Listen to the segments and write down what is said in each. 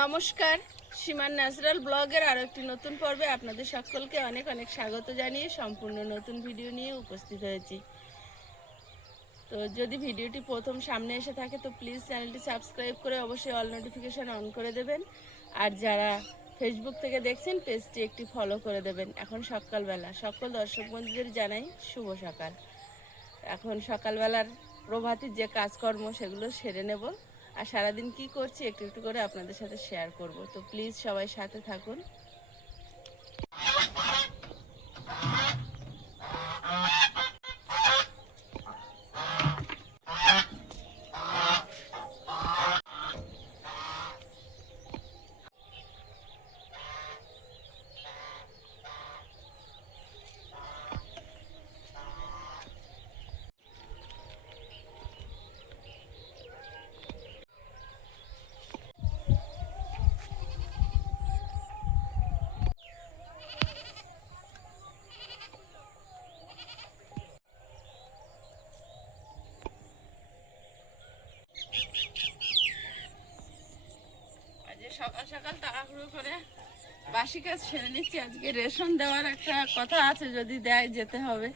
নমস্কার, সীমার ন্যাচারাল ব্লগের আরও একটি নতুন পর্বে আপনাদের সকলকে অনেক অনেক স্বাগত জানিয়ে সম্পূর্ণ নতুন ভিডিও নিয়ে উপস্থিত হয়েছি। তো যদি ভিডিওটি প্রথম সামনে এসে থাকে তো প্লিজ চ্যানেলটি সাবস্ক্রাইব করে অবশ্যই অল নোটিফিকেশান অন করে দেবেন। আর যারা ফেসবুক থেকে দেখছেন পেজটি একটি ফলো করে দেবেন। এখন সকালবেলা সকল দর্শক বন্ধুদের জানাই শুভ সকাল। এখন সকালবেলার প্রভাতী যে কাজকর্ম সেগুলো সেরে নেব, আর সারাদিন কি করছি একটু একটু করে আপনাদের সাথে শেয়ার করব। তো প্লিজ সবাই সাথে থাকুন। সকাল সকাল তাড়াহুড়ো করে বাসি কাজ সেরে নিচ্ছি। আজকে রেশন দেওয়ার একটা কথা আছে, যদি দেয় যেতে হবে।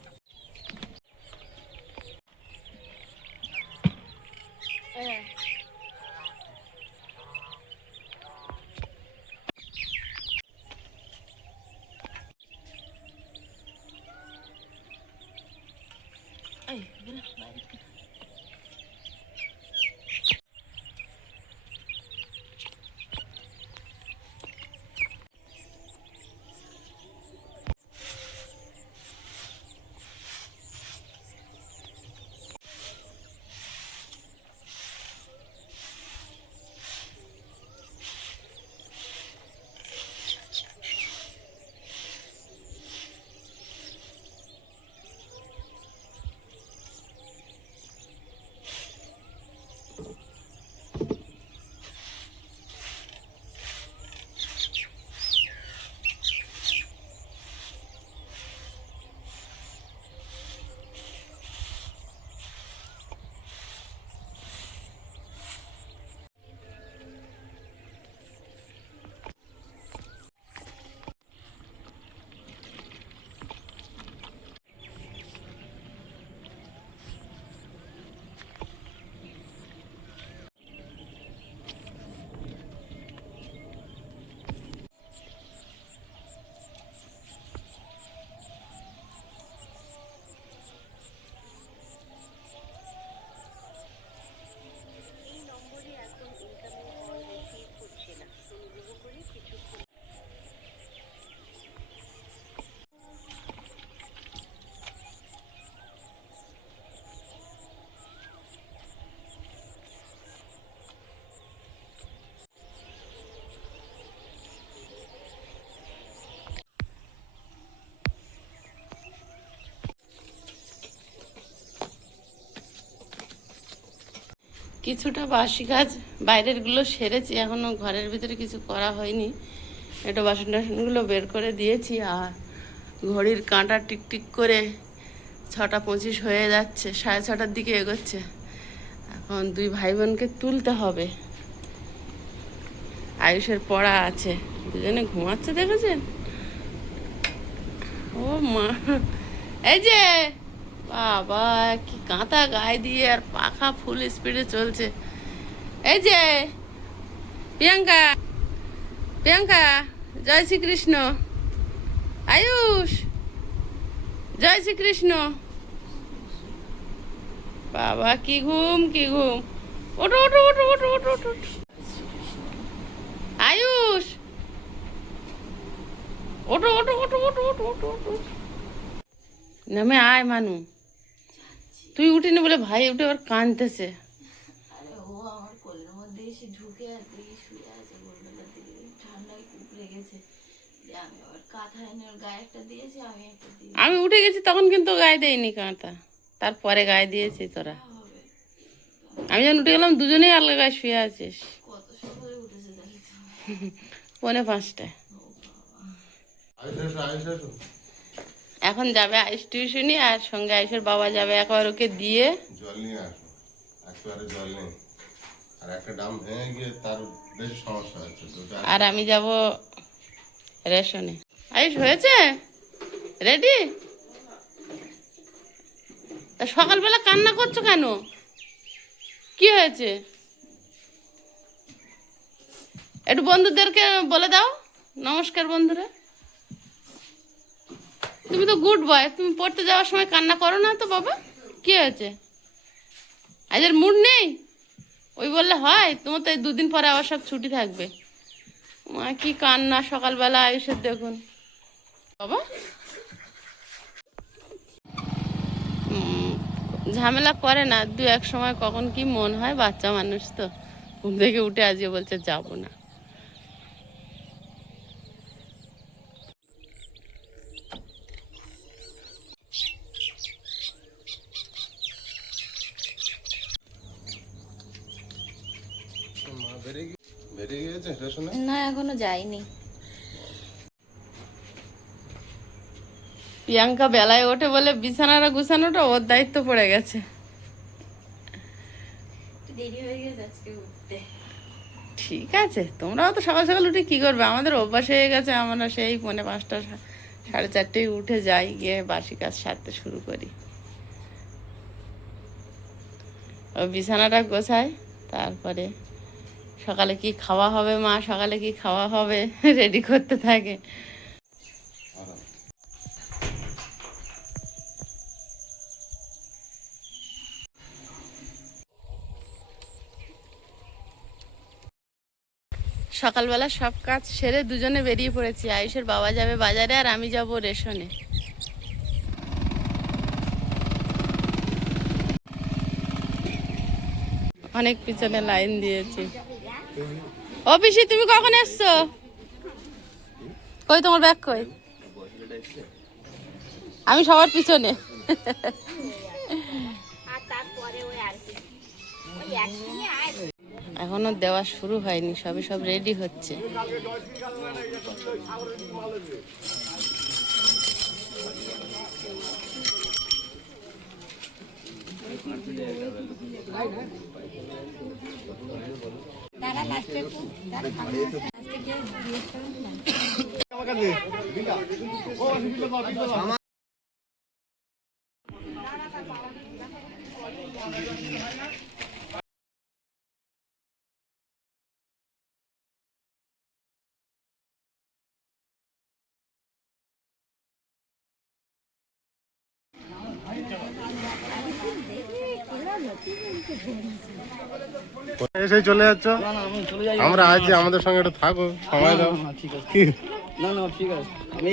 কিছুটা বাসি কাজ বাইরের গুলো সেরেছি, এখনো ঘরের ভিতরে কিছু করা হয়নি। একটু বাসন টাসনগুলো বের করে দিয়েছি। আর ঘড়ির কাঁটা টিকটিক করে 6:25 হয়ে যাচ্ছে, 6:30টার দিকে এগোচ্ছে। এখন দুই ভাই বোনকে তুলতে হবে। আয়ুষের পড়া আছে, দুজনে ঘুমাচ্ছে, দেখেছেন? ও মা, এই যে বাবা, কি কাঁথা গায়ে দিয়ে আর পাখা ফুল স্পিডে চলছে। এই যে প্রিয়াঙ্কা, প্রিয়াঙ্কা, জয় শ্রীকৃষ্ণ। আয়ুষ, জয় শ্রীকৃষ্ণ। বাবা কি ঘুম, কি ঘুম। ওঠো ওঠো ওঠো ওঠো ওঠো ওঠো। আয়ুষ, ওঠো ওঠো ওঠো ওঠো ওঠো ওঠো ওঠো। নামে আয় মানু, তুই উঠিনি বলে ভাই উঠে আবার কাঁদতেছে। আরে ও আমার কোলের মধ্যে এসে ঢুকে আর দেখি শুয়ে আছে, ভোরবেলার দিকে ঠান্ডায় কুকড়ে গেছে। আমি আবার কাঁথা এনে ওর গায়ে একটা দিয়েছি, আমি একটা দিয়েছি। আমি উঠে গেছি তখন কিন্তু গায়ে দেয়নি কাঁথা, তারপরে গায়ে দিয়েছি তোরা। আমি যখন উঠে গেলাম দুজনেই আলাদা গায়ে শুয়ে আছিস। কত সকালে উঠেছে তাহলে তো। 4:45টায়। এখন যাবে আইস টিউশনি, আর সঙ্গে আইসের বাবা যাবে একবার ওকে দিয়ে। জল নিয়ে আসো, একেবারে জল নেই। আর একটা ডাম ভেঙে গিয়ে তার বেশি সমস্যা হচ্ছে তো আর আমি যাব রেশনে। আয়ুষ হয়েছে রেডি? সকালবেলা কান্না করছো কেন? কি হয়েছে? একটু বন্ধুদেরকে বলে দাও নমস্কার বন্ধুরা। তুমি তো গুড বয়, তুমি পড়তে যাওয়ার সময় কান্না করো না তো বাবা? কি হয়েছে? আজের মুড নেই? ওই বললে হয়? তোমার তো এই 2 দিন পরে আবার সব ছুটি থাকবে। মা কি কান্না সকালবেলা আয়ুষের দেখুন বাবা। ঝামেলা করে না, 2-1 সময় কখন কি মন হয়, বাচ্চা মানুষ তো। ঘুম থেকে উঠে আজকে বলছে যাব না। মা বেরিয়ে গিয়েছে রেশনে? না এখনো যাইনি। প্রিয়াঙ্কা বেলায় ওঠে বলে বিছানাটা গুছানোটা ওর দায়িত্ব পড়ে গেছে। দেরি হয়ে গেছে আজকে উঠতে। ঠিক আছে, তোমরাও তো সকাল সকাল উঠে কি করবে? আমাদের অভ্যাস হয়ে গেছে, আমরা সেই 4:45 4:30 উঠে যাই, গিয়ে বাসি কাজ সারতে শুরু করি। ও বিছানাটা গোছায়, তারপরে সকালে কি খাওয়া হবে, মা সকালে কি খাওয়া হবে রেডি করতে থাকে। সকালবেলা সব কাজ সেরে দুজনে বেরিয়ে পড়েছি। আয়ুষের বাবা যাবে বাজারে আর আমি যাব রেশনে। অনেক পিছনে লাইন দিয়েছি। ও পিসি তুমি কখন এসছো? কই তোমার ব্যাগ কই? আমি সবার পিছনে। এখনো দেওয়া শুরু হয়নি, সবে সব রেডি হচ্ছে। এসে চলে যাচ্ছ? আমরা আছি, আমাদের সঙ্গে একটু থাকো, সময় দাও। ঠিক আছে। কি না না ঠিক আছে। আমি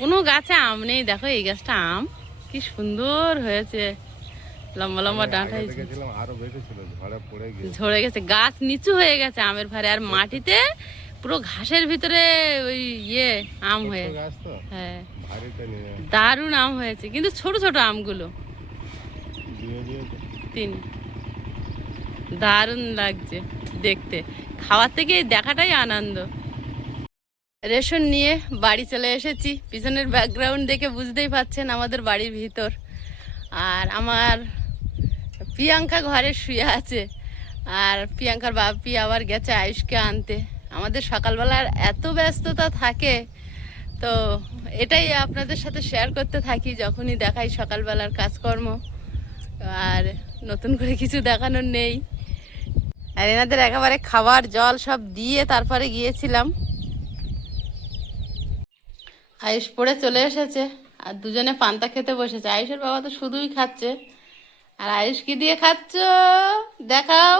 কোনো গাছে আম নেই, দেখো এই গাছটা আম কি সুন্দর হয়েছে, লম্বা লম্বা ডাঁটা হয়েছে। দেখেছিলাম আরো বেশি ছিল, ঝড়ে পড়ে গিয়ে ঝরে গেছে, গাছ নিচু হয়ে গেছে আমের ভারে, আর মাটিতে পুরো ঘাসের ভিতরে ওই আম হয়ে। গাছ তো হ্যাঁ ভারীটা নিয়ে দারুণ আম হয়েছে, কিন্তু ছোট ছোট আমগুলো দিয়ে দিয়ে 3। দারুণ লাগছে দেখতে, খাওয়ার থেকে এই দেখাটাই আনন্দ। রেশন নিয়ে বাড়ি চলে এসেছি, পিছনের ব্যাকগ্রাউন্ড দেখে বুঝতেই পাচ্ছেন আমাদের বাড়ির ভিতর। আর আমার প্রিয়াঙ্কা ঘরে শুয়ে আছে, আর প্রিয়াঙ্কার বাপি আবার গেছে আয়ুষকে আনতে। আমাদের সকালবেলার এত ব্যস্ততা থাকে, তো এটাই আপনাদের সাথে শেয়ার করতে থাকি যখনই দেখাই সকালবেলার কাজকর্ম। আর নতুন করে কিছু দেখানোর নেই। আর এনাদের একেবারে খাবার জল সব দিয়ে তারপরে গিয়েছিলাম। আয়ুষ পড়ে চলে এসেছে, আর দুজনে পান্তা খেতে বসেছে। আয়ুষের বাবা তো শুধুই খাচ্ছে, আর আয়ুষ কি দিয়ে খাচ্ছ দেখাও।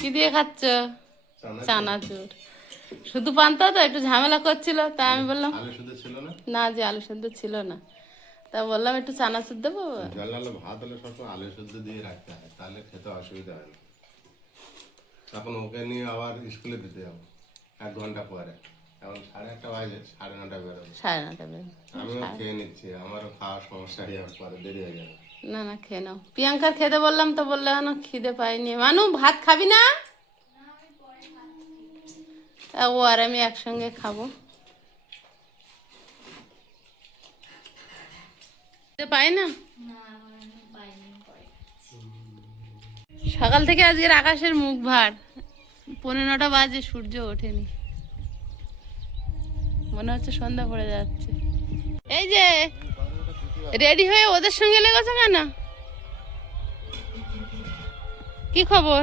কি দিয়ে খাচ্ছ? চানাচুর। শুধু পান্তা তো একটু ঝামেলা করছিল, তা আমি বললাম আলু শুধু ছিল না? না, যে আলু সেদ্ধ ছিল না, তা বললাম একটু চানাচুর দেবো। জল আলু ভাত হলে সবসময় আলু শুদ্ধ দিয়ে রাখতে হয়, তাহলে খেতে অসুবিধা হয় না। তখন ওকে নিয়ে আবার স্কুলে দিতে যাবো 1 ঘন্টা পরে। এখন 8:30 বাজে, 9:30 বেরোবো। 9:30 বেজে। আমিও খেয়ে নিচ্ছি, আমারও খাওয়ার সমস্যা হয়ে যাবে, পরে দেরি হয়ে যাবে। না না, খেয়ে নাও। প্রিয়াঙ্কার খেতে বললাম তো বললে এখনো খিদে পাইনি। মানু ভাত খাবি না? তা ও আর আমি একসঙ্গে খাবো। খিদে পাই না। সকাল থেকে আজকের আকাশের মুখ ভার। 9:15 বাজে, সূর্য ওঠেনি। মনে হচ্ছে সন্ধ্যা পড়ে যাচ্ছে। এই যে রেডি হয়ে ওদের সঙ্গে লেগেছো কেন? কি খবর?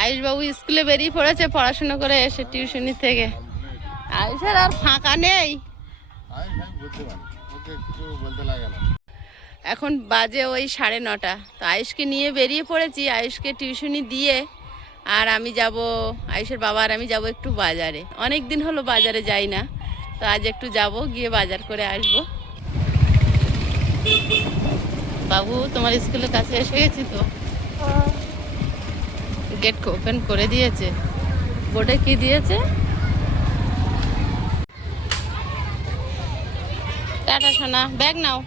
আয়ুষ বাবু স্কুলে বেরিয়ে পড়েছে পড়াশোনা করে এসে টিউশনি থেকে। আয়ুষের আর ফাঁকা নেই। এখন বাজে ওই 9:30। তো আয়ুষকে নিয়ে বেরিয়ে পড়েছি, আয়ুষকে টিউশনি দিয়ে আর আমি যাব, আয়ুষের বাবা আর আমি যাব একটু বাজারে। অনেক দিন হলো বাজারে যাই না, তো আজ একটু যাব, গিয়ে বাজার করে আসবো। বাবু তোমার স্কুলের কাছে এসে গেছি তো। গেট ওপেন করে দিয়েছে। বোর্ডে কি দিয়েছে? টাটা সোনা, ব্যাগ নাও।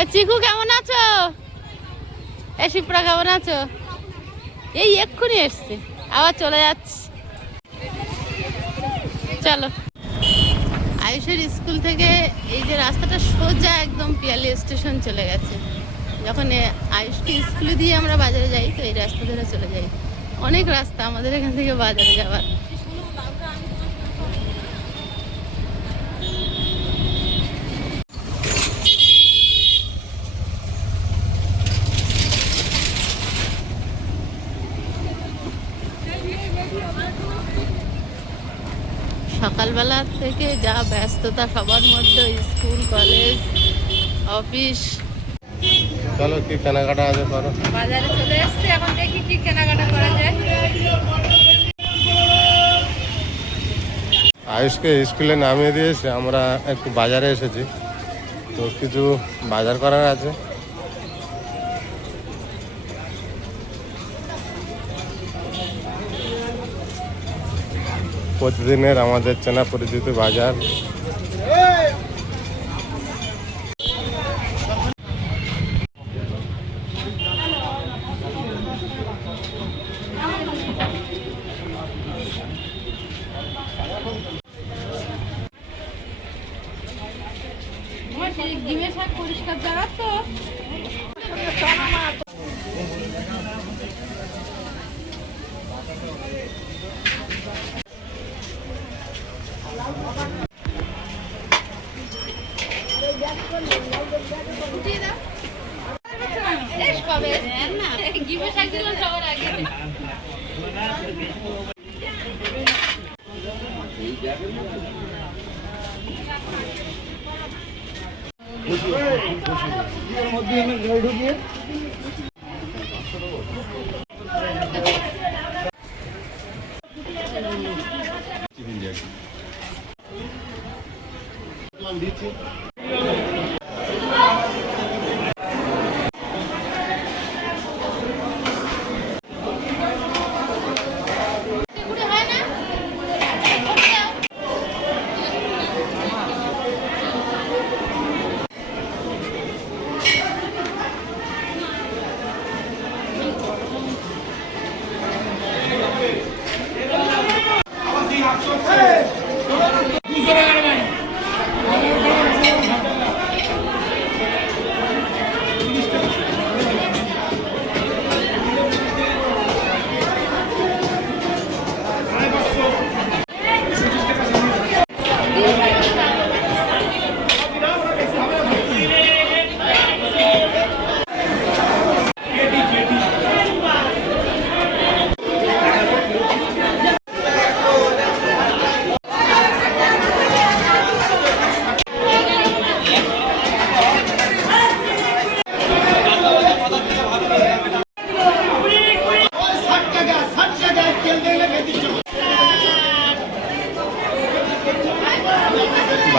এ চিকু কেমন আছো? এ শিপ্রা কেমন আছো? এই এক্ষুনি এসছে, আবার চলে যাচ্ছে। চলো। আয়ুষের স্কুল থেকে এই যে রাস্তাটা সোজা একদম পিয়ালি স্টেশন চলে গেছে। যখন আয়ুষকে স্কুলে দিয়ে আমরা বাজারে যাই তো এই রাস্তা ধরে চলে যাই। অনেক রাস্তা আমাদের এখান থেকে বাজারে যাওয়ার। সকালবেলা থেকে যা ব্যস্ততা সবার মধ্যে, স্কুল কলেজ অফিস। চলো কি কেনাকাটা আছে করো। বাজারে চলে এসছি, এখন দেখি কি কেনাকাটা করা যায়। আয়ুষকে স্কুলে নামিয়ে দিয়েছে, আমরা একটু বাজারে এসেছি, তো কিছু বাজার করার আছে। প্রতিদিনের আমাদের চেনা পরিচিত বাজার। ডিমের শাক পরিষ্কার জায়গা তো। ডিমের শাক দিলাম সবার আগে।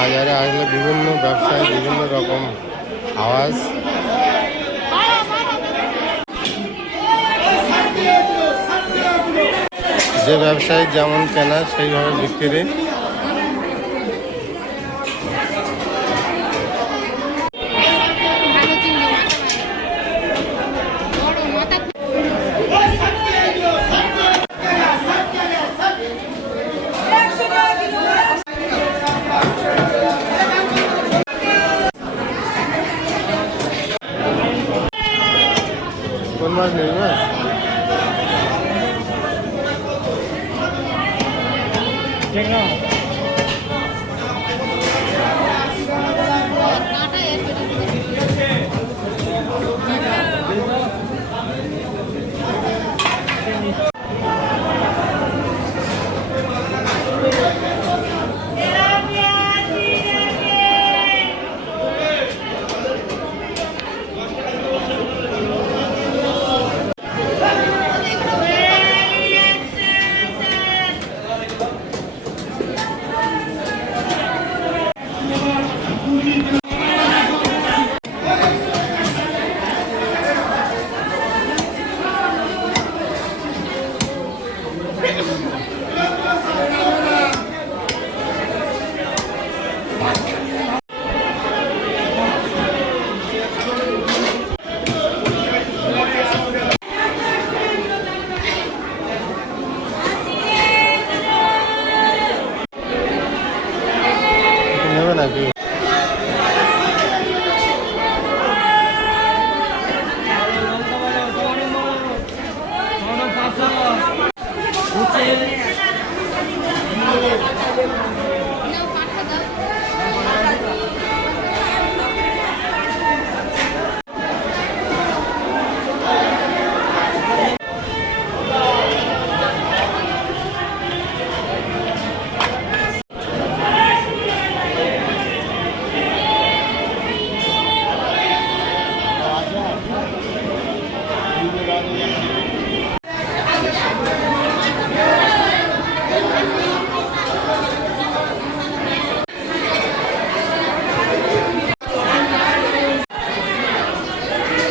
বাজারে আসলে বিভিন্ন ব্যবসায় বিভিন্ন রকম আওয়াজ। যে ব্যবসায়ী যেমন কেনা সেইভাবে বিক্রি। কোন মাছ নেবে? নেবে নাকি?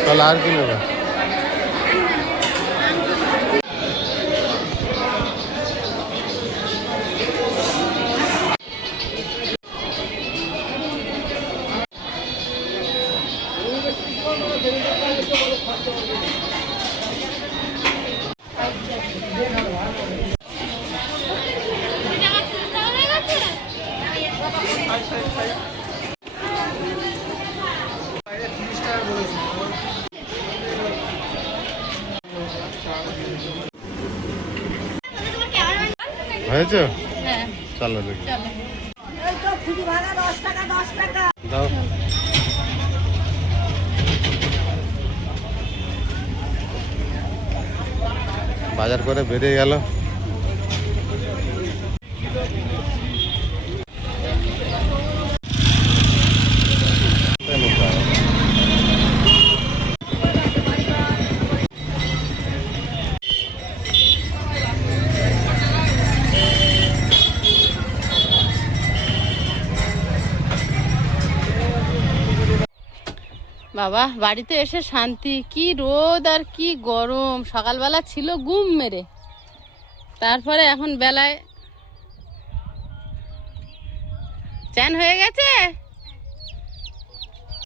তাহলে আর কি নেবে? হয়েছে? হ্যাঁ চলো দেখি চলো। দাও। বাজার করে বেরিয়ে গেল। বাবা বাড়িতে এসে শান্তি, কি রোদ আর কি গরম। সকালবেলা ছিল গুম মেরে, তারপরে এখন বেলায় চ্যান হয়ে গেছে।